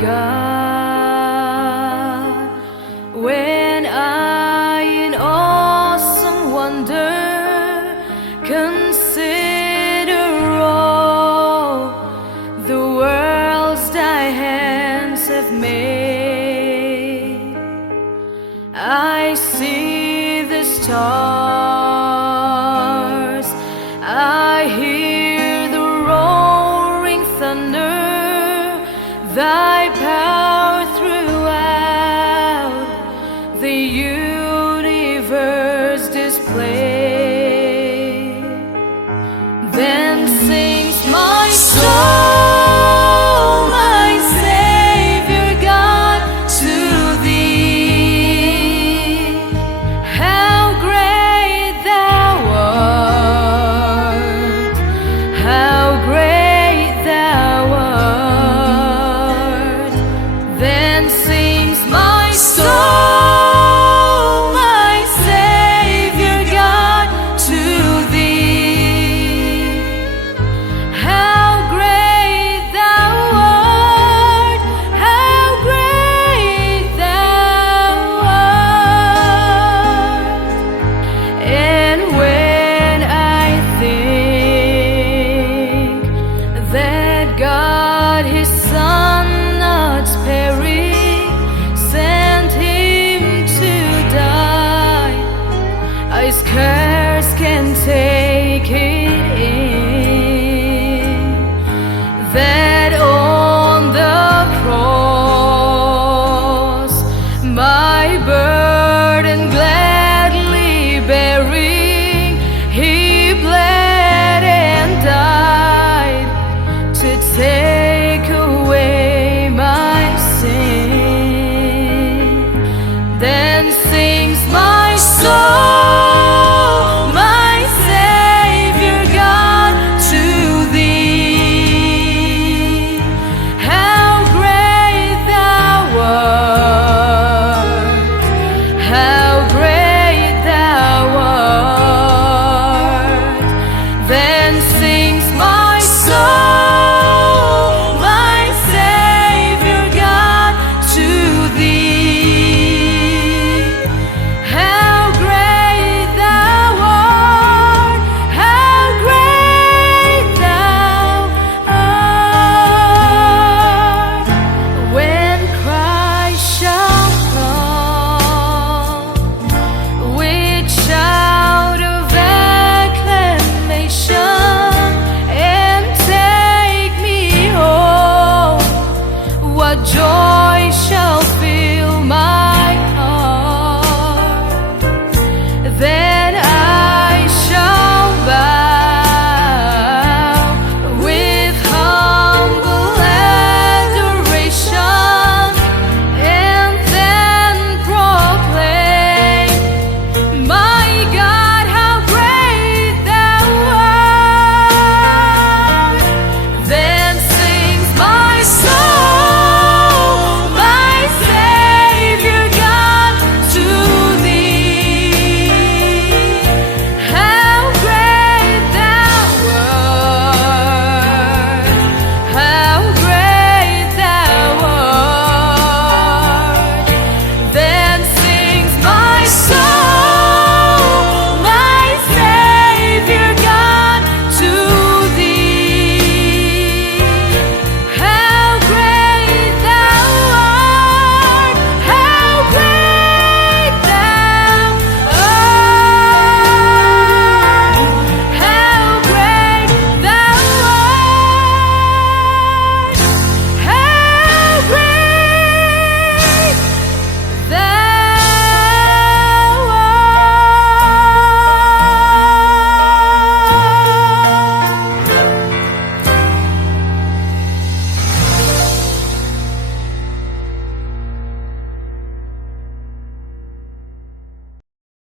God, when I in awesome wonder consider all the worlds thy hands have made, I see the stars, I hear the roaring thunder, thy power throughout the universe display. Then sings my soul, my Savior God, to thee. How great thou art, how great thou art. Then sings my soul, my Savior God, to thee. How great thou art, how great thou art. And when I think that God his Son not sparing sent him to die, I scarce can take it in, that on the cross my burden gladly bearing, he bled and died to take away my sin. Then sings my soul, my Savior God, to thee. How great thou art, how great thou art. Then sings my soul, my Savior God, to thee. How great thou art, how great thou art. When Christ shall come with shout of acclamation and take me home, what joy